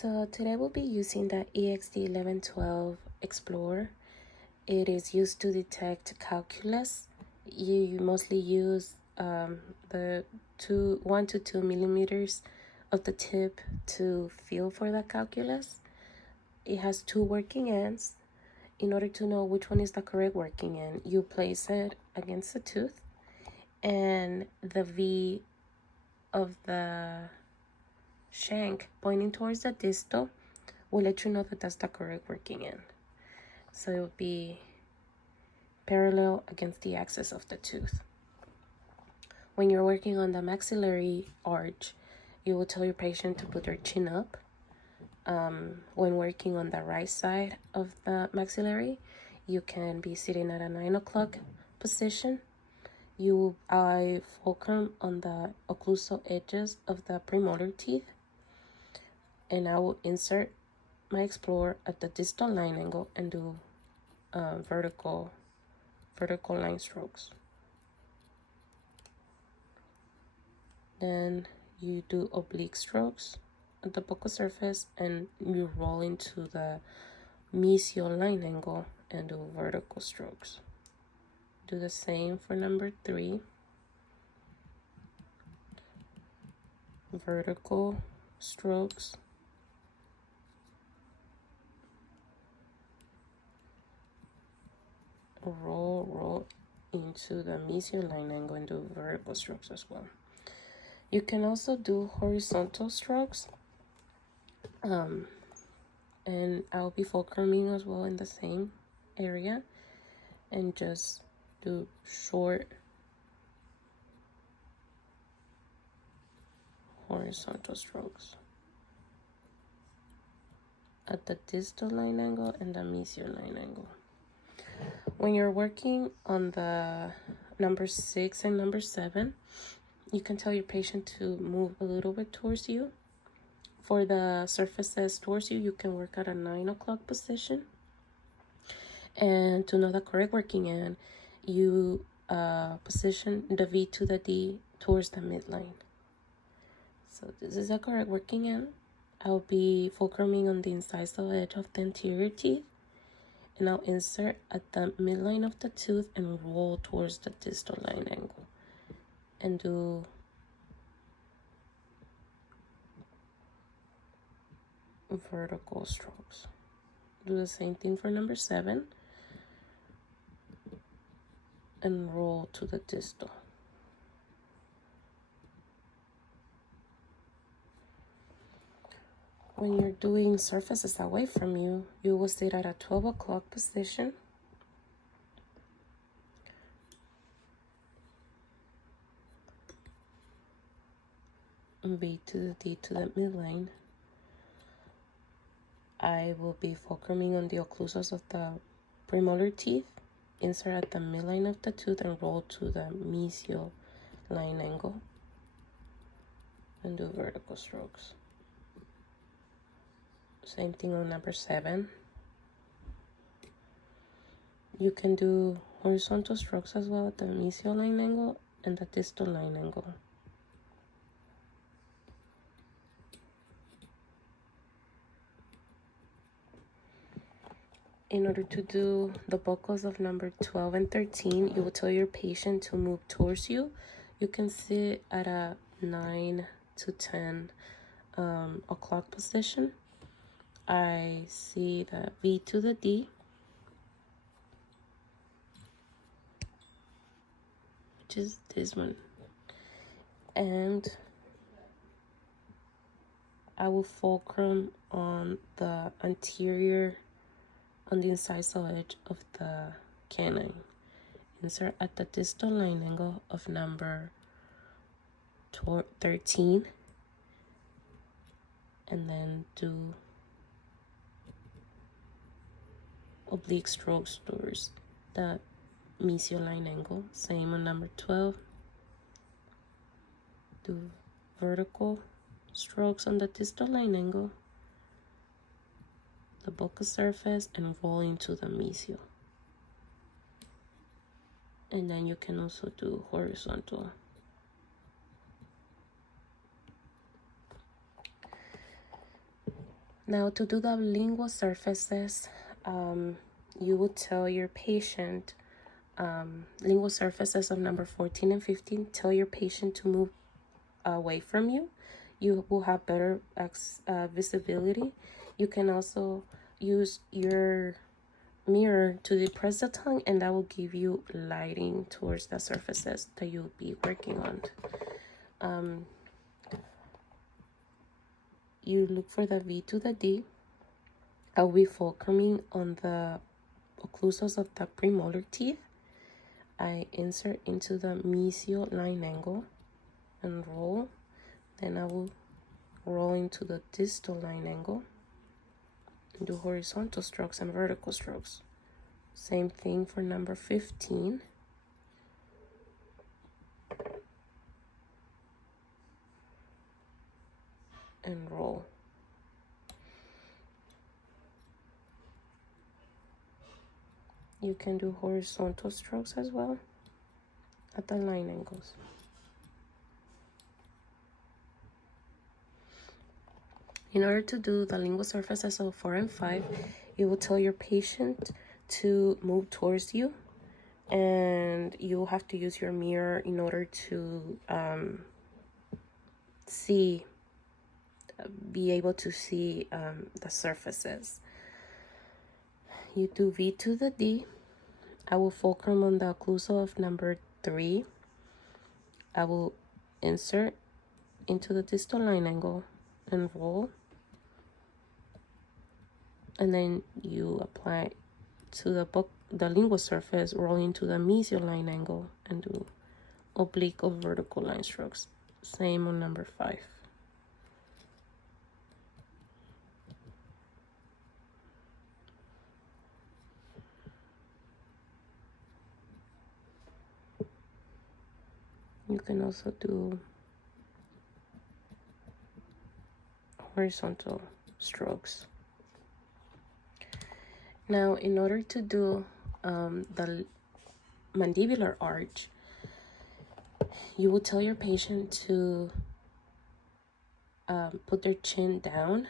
So today we'll be using the EXD 1112 Explorer. It is used to detect calculus. You mostly use the 1 to 2 millimeters of the tip to feel for the calculus. It has two working ends. In order to know which one is the correct working end, you place it against the tooth, and the V of the shank pointing towards the distal will let you know that that's the correct working end. So it will be parallel against the axis of the tooth. When you're working on the maxillary arch, you will tell your patient to put their chin up. When working on the right side of the maxillary, you can be sitting at a 9 o'clock position. I fulcrum on the occlusal edges of the premolar teeth, and I will insert my Explorer at the distal line angle and do vertical line strokes. Then you do oblique strokes at the buccal surface, and you roll into the mesial line angle and do vertical strokes. Do the same for number 3. Vertical strokes. Roll into the mesial line angle and do vertical strokes as well. You can also do horizontal strokes. And I'll be fulcruming as well in the same area and just do short horizontal strokes at the distal line angle and the mesial line angle. When you're working on the number 6 and number 7, you can tell your patient to move a little bit towards you. For the surfaces towards you, you can work at a 9 o'clock position. And to know the correct working end, you position the V to the D towards the midline. So this is the correct working end. I'll be fulcruming on the incisal edge of the anterior teeth, and I'll insert at the midline of the tooth and roll towards the distal line angle and do vertical strokes. Do the same thing for number 7 and roll to the distal. When you're doing surfaces away from you, you will sit at a 12 o'clock position. And B to the D to the midline. I will be fulcruming on the occlusals of the premolar teeth, insert at the midline of the tooth and roll to the mesial line angle and do vertical strokes. Same thing on number 7. You can do horizontal strokes as well at the mesial line angle and the distal line angle. In order to do the buccals of number 12 and 13, you will tell your patient to move towards you. You can sit at a 9 to 10 o'clock position. I see the V to the D, which is this one. And I will fulcrum on the anterior, on the incisal edge of the canine. Insert at the distal line angle of number 13, and then do oblique strokes towards the mesial line angle. Same on number 12. Do vertical strokes on the distal line angle, the buccal surface, and roll into the mesial. And then you can also do horizontal. Now, to do the lingual surfaces, you would tell your patient, lingual surfaces of number 14 and 15, tell your patient to move away from you. You will have better visibility. You can also use your mirror to depress the tongue, and that will give you lighting towards the surfaces that you'll be working on. You look for the V to the D. I'll be focusing on the occlusals of the premolar teeth. I insert into the mesial line angle and roll. Then I will roll into the distal line angle and do horizontal strokes and vertical strokes. Same thing for number 15. And roll. You can do horizontal strokes as well at the line angles. In order to do the lingual surfaces of 4 and 5, you will tell your patient to move towards you, and you'll have to use your mirror in order to be able to see the surfaces. You do V to the D. I will fulcrum on the occlusal of number 3. I will insert into the distal line angle and roll. And then you apply to the lingual surface, roll into the mesial line angle and do oblique or vertical line strokes. Same on number 5. You can also do horizontal strokes. Now, in order to do the mandibular arch, you will tell your patient to put their chin down.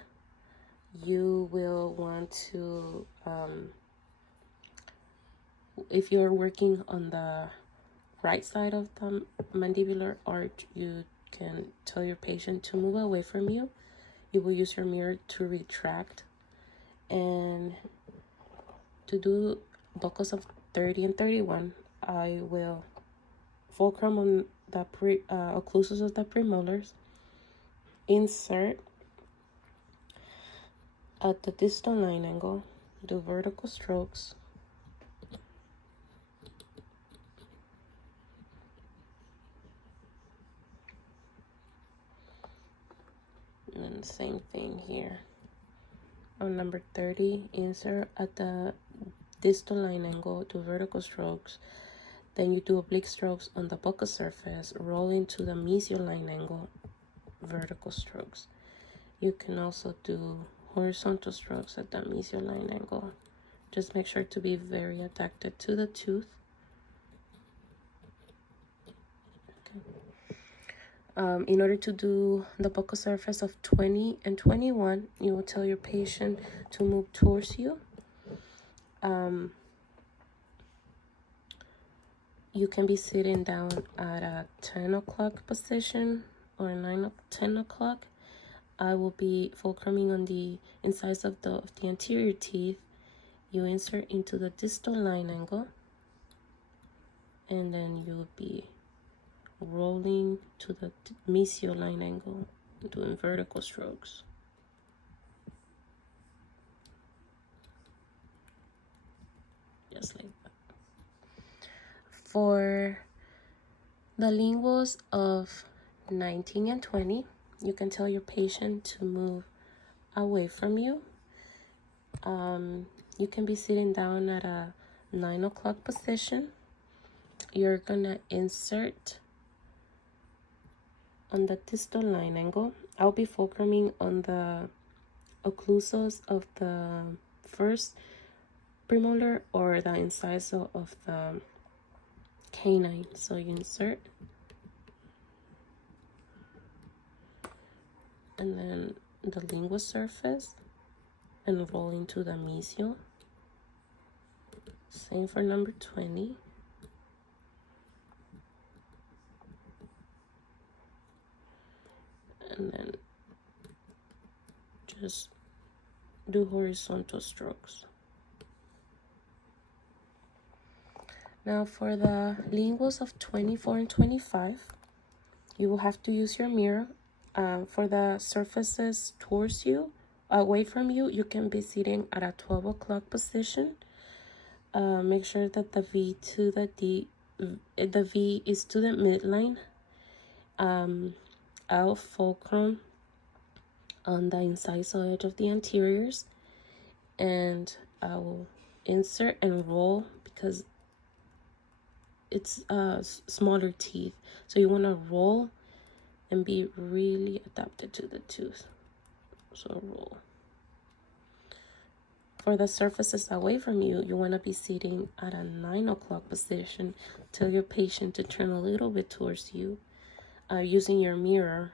You will want to, if you're working on the right side of the mandibular arch, you can tell your patient to move away from you. You will use your mirror to retract. And to do buckles of 30 and 31, I will fulcrum on the occlusals of the premolars, insert at the distal line angle, do vertical strokes, and then same thing here. On number 30, insert at the distal line angle, do vertical strokes. Then you do oblique strokes on the buccal surface, roll into the mesial line angle, vertical strokes. You can also do horizontal strokes at the mesial line angle. Just make sure to be very adapted to the tooth. Okay. In order to do the buccal surface of 20 and 21, you will tell your patient to move towards you. You can be sitting down at a 10 o'clock position or 10 o'clock. I will be fulcruming on the insides of the anterior teeth. You insert into the distal line angle, and then you will be rolling to the mesial line angle, doing vertical strokes. Just like that. For the linguals of 19 and 20, you can tell your patient to move away from you. You can be sitting down at a 9 o'clock position. You're gonna insert on the distal line angle. I'll be fulcruming on the occlusals of the first premolar or the incisal of the canine. So you insert, and then the lingual surface, and roll into the mesial. Same for number 20. And then just do horizontal strokes. Now for the linguals of 24 and 25, you will have to use your mirror. For the surfaces towards you, away from you, you can be sitting at a 12 o'clock position. Make sure that the V to the D, the V is to the midline. Out fulcrum on the incisal edge of the anteriors, and I will insert and roll because it's smaller teeth, so you want to roll and be really adapted to the tooth. So roll. For the surfaces away from you, you want to be sitting at a 9 o'clock position. Tell your patient to turn a little bit towards you. Using your mirror,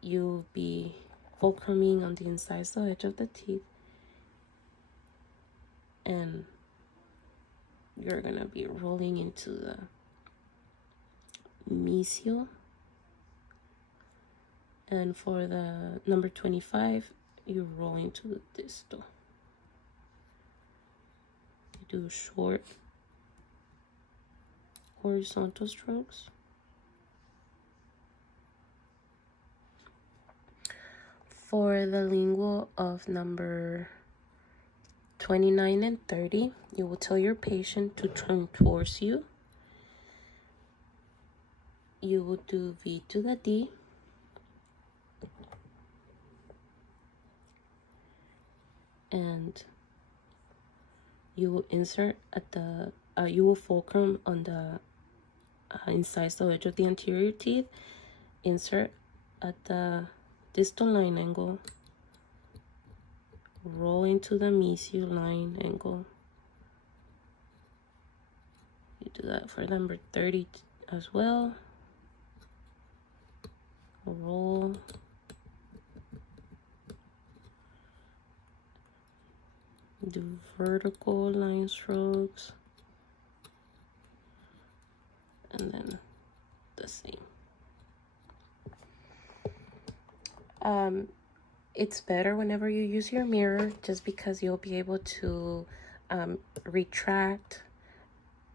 you'll be fulcruming on the incisal edge of the teeth, and you're gonna be rolling into the mesial. And for the number 25, you roll into the distal. You do short horizontal strokes. For the lingual of number 29 and 30, you will tell your patient to turn towards you. You will do V to the D. And you will insert at the, you will fulcrum on the incisal edge of the anterior teeth. Insert at the distal line angle. Roll into the mesial line angle. You do that for number 30 as well. Roll. Do vertical line strokes. And then the same. It's better whenever you use your mirror, just because you'll be able to retract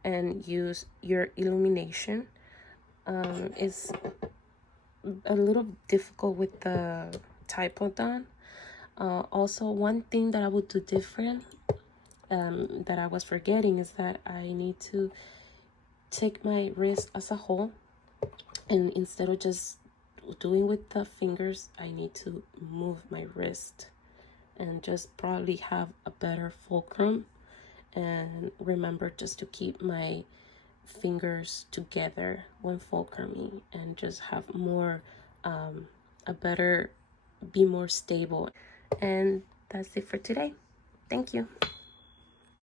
and use your illumination. It's a little difficult with the Typodon. Also, one thing that I would do different that I was forgetting is that I need to take my wrist as a whole, and instead of just doing with the fingers, I need to move my wrist and just probably have a better fulcrum, and remember just to keep my fingers together when fulcruming, and just have more be more stable. And that's it for today. Thank you.